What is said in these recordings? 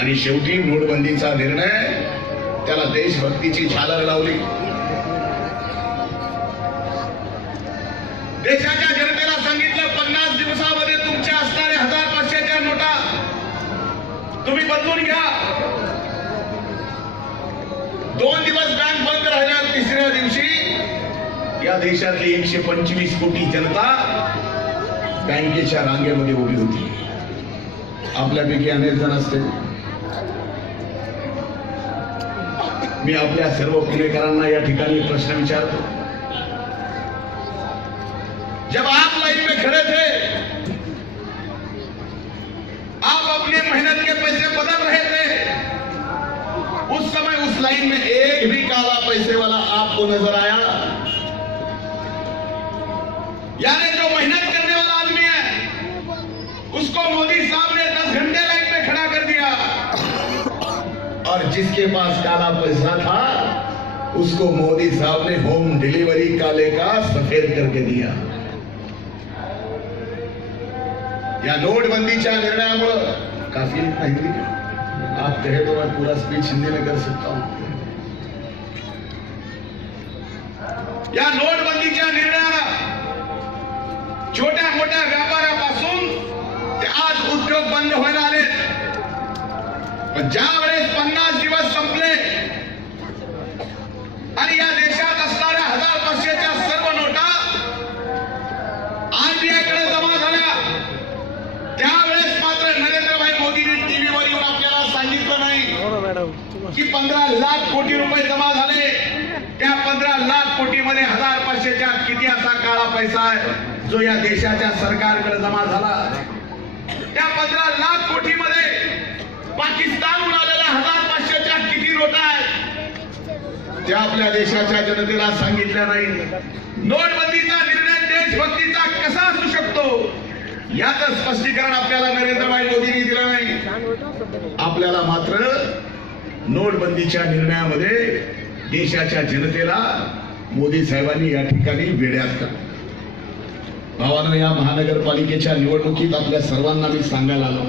आणि शेवटी नोटबंदीचा निर्णय त्याला देशभक्तीची झालर लावली. देशाच्या जनतेला सांगितलं पन्नास दिवसामध्ये तुमच्या असणाऱ्या हजार पाचशेच्या नोटा तुम्ही बदलून घ्या. दोन दिवस बँक बंद राहिल्या तिसऱ्या दिवशी या देशातली एकशे पंचवीस कोटी जनता बँकेच्या रांगेमध्ये उभी होती. आपल्यापैकी अनेक जण असते मी आपल्या सर्व पुणेकरांना प्रश्न विचार जब आप लाइन में खड़े थे, आप अपने मेहनत के पैसे बदल रहे थे। उस समय उस लाइन में एक भी काला पैसे वाला आपको नज़र आया। जिसके पास काला पैसा था, उसको मोदी साहब ने होम डिलीवरी काले का सफ़ेद करके दिया। या नोटबंदीच्या निर्णयामुळं काफ़ी नाही। आप कहे तो मैं पूरा स्पीच हिंदी में कर सकता हूँ। या नोटबंदीच्या निर्णयानं छोट्या मोठ्या व्यापाऱ्यापासून ते आज उद्योग बंद व्हायला ज्या की पंधरा लाख कोटी रुपये जमा झाले. त्या पंधरा लाख कोटीमध्ये हजार पाचशेच्या किती असा काळा पैसा आहे जो या देशाच्या सरकारकडे जमा झाला. त्या पंधरा लाख कोटीमध्ये पाकिस्तानहून आलेल्या हजार पाचशेच्या किती नोटा आहेत? त्या आपल्या देशाच्या जनतेला सांगितल्या नाही. नोटबंदीचा निर्णय देशभक्तीचा कसा असू शकतो? याच स्पष्टीकरण आपल्याला नरेंद्रभाई मोदींनी दिलं नाही. आपल्याला मात्र नोटबंदीच्या निर्णयामध्ये देशाच्या जनतेला मोदी साहेबांनी या ठिकाणी वेड्यात का भावानं या महानगरपालिकेच्या निवडणुकीत आपल्या सर्वांना मी सांगायला आलो.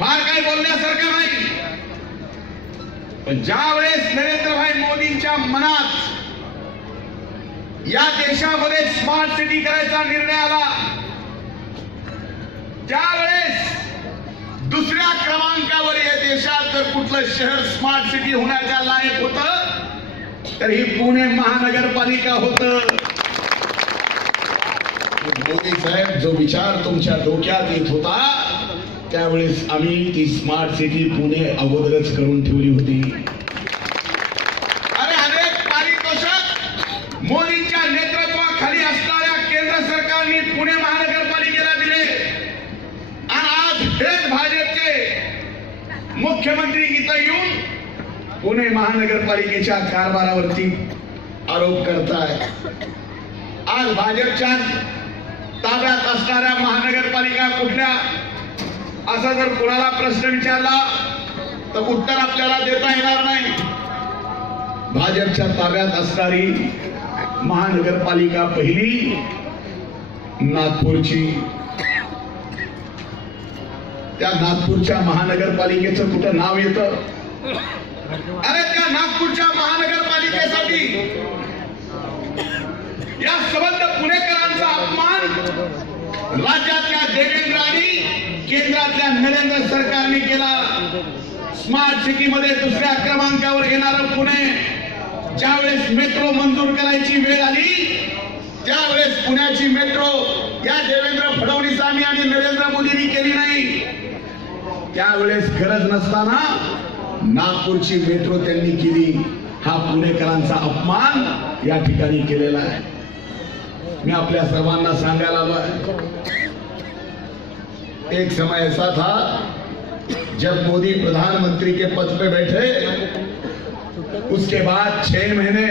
फार काही बोलण्यासारखं नाही. पण ज्या वेळेस नरेंद्रभाई मोदींच्या मनात या देशामध्ये स्मार्ट सिटी करायचा निर्णय आला त्यावेळेस दुसऱ्या क्रमांकावर या देशात जर कुठलं शहर स्मार्ट सिटी होण्याच्या लायक होत तर ही पुणे महानगरपालिका होत. मोदी साहेब जो विचार तुमच्या डोक्यात येत होता त्यावेळेस आम्ही ती स्मार्ट सिटी पुणे अगोदरच करून ठेवली होती अरे अनेक पारितोषक मोदींच्या नेतृत्वाखाली असणाऱ्या केंद्र सरकारने पुणे महानगरपालिकेला दिले आणि आज हेच भाजपचे मुख्यमंत्री इथं येऊन पुणे महानगरपालिकेच्या कारभारावरती आरोप करताय. आज भाजपच्या ताब्यात असणाऱ्या महानगरपालिका कुठल्या? असा जर कुणाला प्रश्न विचारला तर उत्तर आपल्याला देता येणार नाही. भाजपच्या ताब्यात असणारी महानगरपालिका पहिली नागपूरची. त्या नागपूरच्या महानगरपालिकेचं कुठं नाव येतं? अरे त्या नागपूरच्या महानगरपालिकेसाठी या सबंध पुणेकरांचा अपमान राज्यातल्या देवेंद्र आणि केंद्रातल्या नरेंद्र सरकारने केला. स्मार्ट सिटी मध्ये दुसऱ्या क्रमांकावर येणार पुणे. ज्यावेळेस मेट्रो मंजूर करायची वेळ आली त्यावेळेस पुण्याची मेट्रो या देवेंद्र फडणवीसांनी आणि नरेंद्र मोदींनी केली नाही. गरज नागपूरची मेट्रो हा पुणेकरांचा अपमान या मी आपल्या सर्वांना आलोय एक समय ऐसा था, जब मोदी प्रधानमंत्री के पद पे बैठे, उसके बाद छह महीने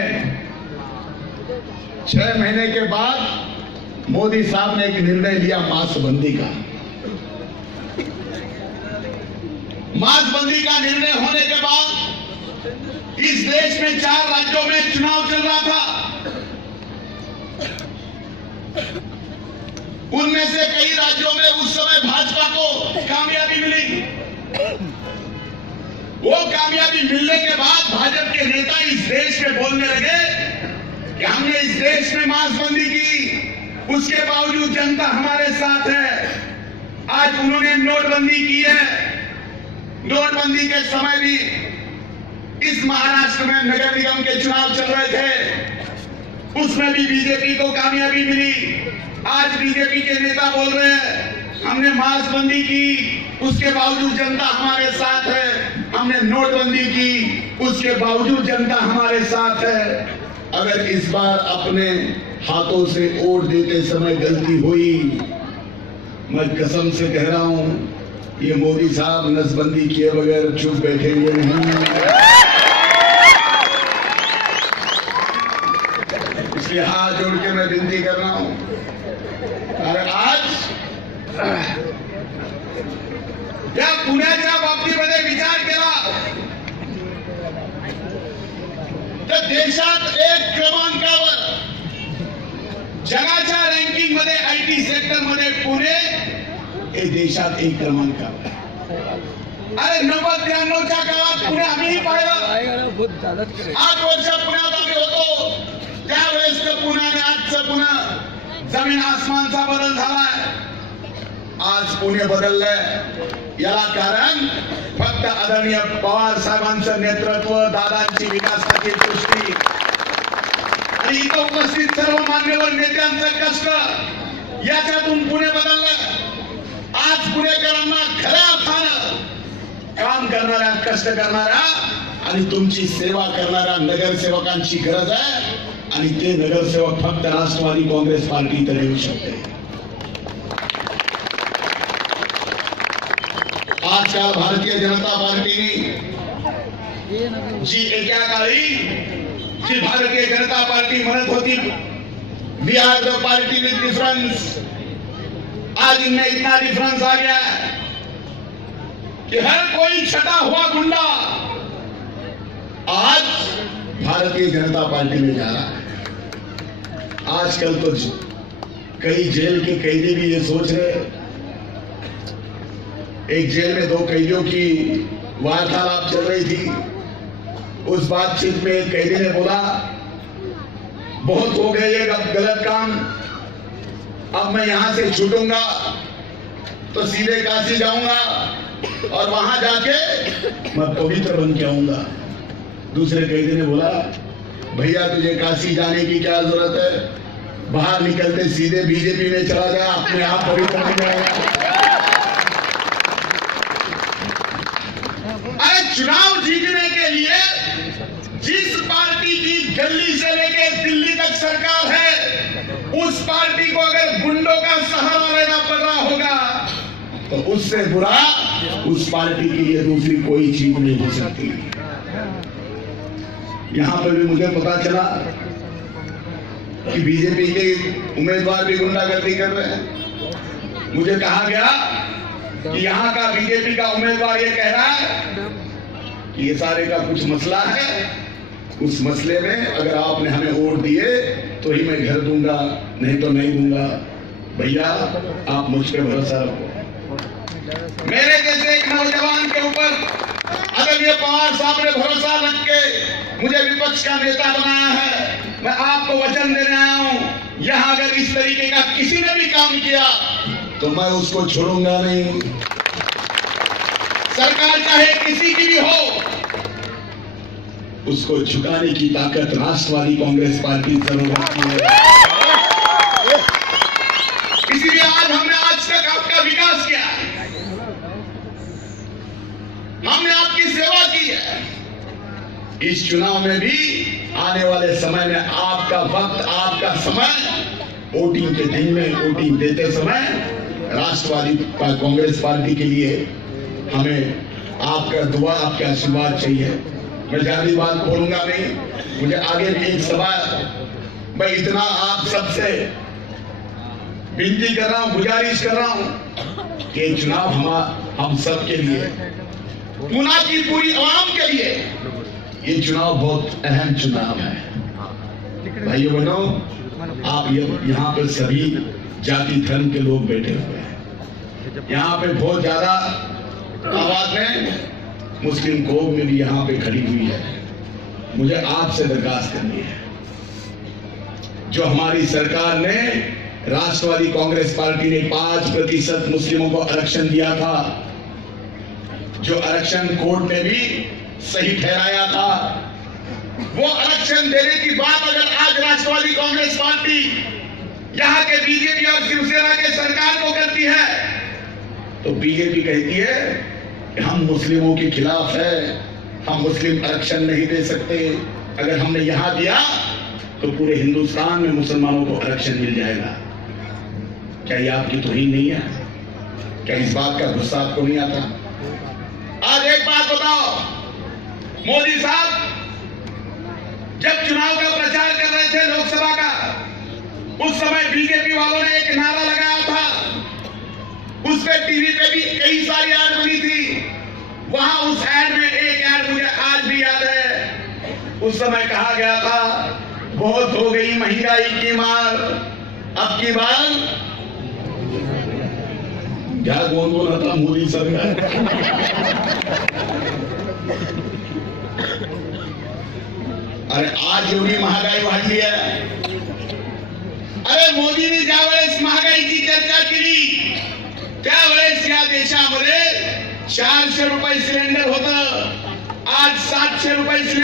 छह महीने के बाद मोदी साहब ने एक निर्णय लिया मास्क बंदी का। मास्क बंदी का निर्णय होने के बाद इस देश में चार राज्यों में चुनाव चल रहा था। उनमें से कई राज्यों में उस समय भाजपा को कामयाबी मिली। वो कामयाबी मिलने के बाद भाजपा के नेता इस देश में बोलने लगे कि हमने इस देश में मांसबंदी की। उसके बावजूद जनता हमारे साथ है। आज उन्होंने नोटबंदी की है। नोटबंदी के समय भी इस महाराष्ट्र में नगर निगम के चुनाव चल रहे थे। उसमें भी बीजेपी को कामयाबी मिली। आज बीजेपी के नेता बोल रहे हैं, हमने मास्कबंदी की, उसके बावजूद जनता हमारे साथ है। हमने नोटबंदी की, उसके बावजूद जनता हमारे साथ है। अगर इस बार अपने हाथों से वोट देते समय गलती हुई, मैं कसम से कह रहा हूँ ये मोदी साहब नसबंदी किए बगैर चुप बैठेंगे नहीं इसलिए हाथ जोड़ के मैं विनती कर रहा हूं। अरे आज या पुण्याच्या बाबतीमध्ये विचार केला तर देशात एक क्रमांकावर जगाच्या रँकिंगमध्ये आय टी सेक्टरमध्ये पुणे हे देशात एक क्रमांकावर अरे नव्वद त्र्याण्णवच्या काळात पुणे आम्ही पाहिलं. आठ वर्ष पुण्यात आम्ही होतो. त्यावेळेस पुणे आणि आजचं पुणे जमीन आसमानचा बदल झालाय. आज पुणे बदललंय. याला कारण फक्त आदरणीय पवार साहेबांचं नेतृत्व दादांची विकासाची दृष्टी. आणि इथं उपस्थित सर्व मान्यवर नेत्यांचं कष्ट याच्यातून पुणे बदललं आज पुणेकरांना खऱ्या अर्थानं काम करणाऱ्या कष्ट करणाऱ्या आणि तुमची सेवा करणाऱ्या नगरसेवकांची गरज आहे आणि ते नगरसेवक फक्त राष्ट्रवादी काँग्रेस पार्टी तर येऊ शकते. आजकाल भारतीय जनता पार्टीने जी एका काळी जी भारतीय जनता पार्टी म्हणत होती we are the party with difference आज इनमें इतना डिफरेंस आ गया है कि हर कोई छटा हुआ गुंडा आज भारतीय जनता पार्टी में जा रहा है। आजकल तो कई जेल के कैदी भी ये सोच रहे एक जेल में दो कैदियों की वार्तालाप चल रही थी। उस बातचीत में एक कैदी ने बोला, बहुत हो गए ये गलत काम। अब मैं यहाँ से छूटूँगा तो सीधे काशी जाऊँगा और वहाँ जाके मैं पवित्र बन के आऊँगा। दूसरे कैदी ने बोला, भैया, तुझे काशी जाने की क्या ज़रूरत है? बाहर निकलते सीधे बीजेपी में चला जा, अपने आप पवित्र बन जाएगा अरे, चुनाव जीतने के लिए जिस पार्टी की गली से लेके दिल्ली तक सरकार है उस पार्टी को अगर गुंडों का सहारा लेना पड़ रहा होगा तो उससे बुरा उस पार्टी की ये दूसरी कोई चीज़ नहीं हो सकती। यहाँ पर भी मुझे पता चला कि बीजेपी के उम्मीदवार भी गुंडागर्दी कर रहे हैं। मुझे कहा गया कि यहाँ का बीजेपी का उम्मीदवार ये कह रहा है कि ये सारे का कुछ मसला है। उस मसले में अगर आपने हमें वोट दिए तो ही मैं घर दूँगा, नहीं तो नहीं दूँगा। भैया, आप मुझ पर भरोसा रखो। मेरे जैसे एक नौजवान के ऊपर अगर ये पवार साहब ने भरोसा रख के मुझे विपक्ष का नेता बनाया है, मैं आपको वचन देने आया हूँ, यहाँ अगर इस तरीके का किसी ने भी काम किया तो मैं उसको छोड़ूँगा नहीं। सरकार चाहे किसी की भी हो उसको झुकाने की ताकत राष्ट्रवादी कांग्रेस पार्टी ज़रूर रखती है। इसीलिए आज हमने आज तक आपका विकास किया हमने आपकी सेवा की है। इस चुनाव में भी आने वाले समय में आपका वक्त, आपका समय, वोटिंग के दिन में वोटिंग देते समय राष्ट्रवादी कांग्रेस पार्टी के लिए हमें आपका दुआ, आपका आशीर्वाद चाहिए। मैं ज़्यादा बात बोलूँगा नहीं, मुझे आगे भी एक सवाल मैं इतना आप सबसे विनती कर रहा हूँ, गुजारिश कर रहा हूँ कि चुनाव हम हम सब के लिए पुना की पूरी आवाम के लिए, ये चुनाव बहुत अहम चुनाव है। भाइयों बहनों, आप यहाँ पर सभी जाति, धर्म के लोग बैठे हुए हैं। यहाँ पे बहुत ज़्यादा आवाज़ में मुस्लिम कौम में भी यहाँ पे खड़ी हुई है। मुझे आपसे दरखास्त करनी है। जो हमारी सरकार ने राष्ट्रवादी कांग्रेस पार्टी ने पाँच प्रतिशत मुस्लिमों को आरक्षण दिया था, जो आरक्षण कोर्ट ने भी सही ठहराया था, वो आरक्षण देने की बात अगर आज राष्ट्रवादी कांग्रेस पार्टी यहाँ के बीजेपी और शिवसेना के सरकार को करती है तो बीजेपी कहती है हम मुस्लिमों के खिलाफ है, हम मुस्लिम आरक्षण नहीं दे सकते। अगर हमने यहाँ दिया तो पूरे हिंदुस्तान में मुसलमानों को आरक्षण मिल जाएगा। क्या ये आपकी तोहीन नहीं है? क्या इस बात का गुस्सा आपको नहीं आता? आज एक बात बताओ, मोदी साहब, जब चुनाव का प्रचार कर रहे थे लोकसभा का, उस समय बीजेपी वालों ने एक नारा लगाया था। उस पर टीवी पे भी कई सारी ऐड बनी थी। वहाँ उस ऐड में, एक ऐड मुझे आज भी याद है। उस समय कहा गया था, बहुत हो गई महँगाई की मार। अब की बार क्या कौन बोला था मोदी सरकार अरे आज एवढी महागाई वाढली आहे अरे मोदींनी ज्यावेळेस महागाईची चर्चा केली त्यावेळेस या देशामध्ये चारशे रुपये सिलेंडर होतं. आज सातशे रुपये सिलेंडर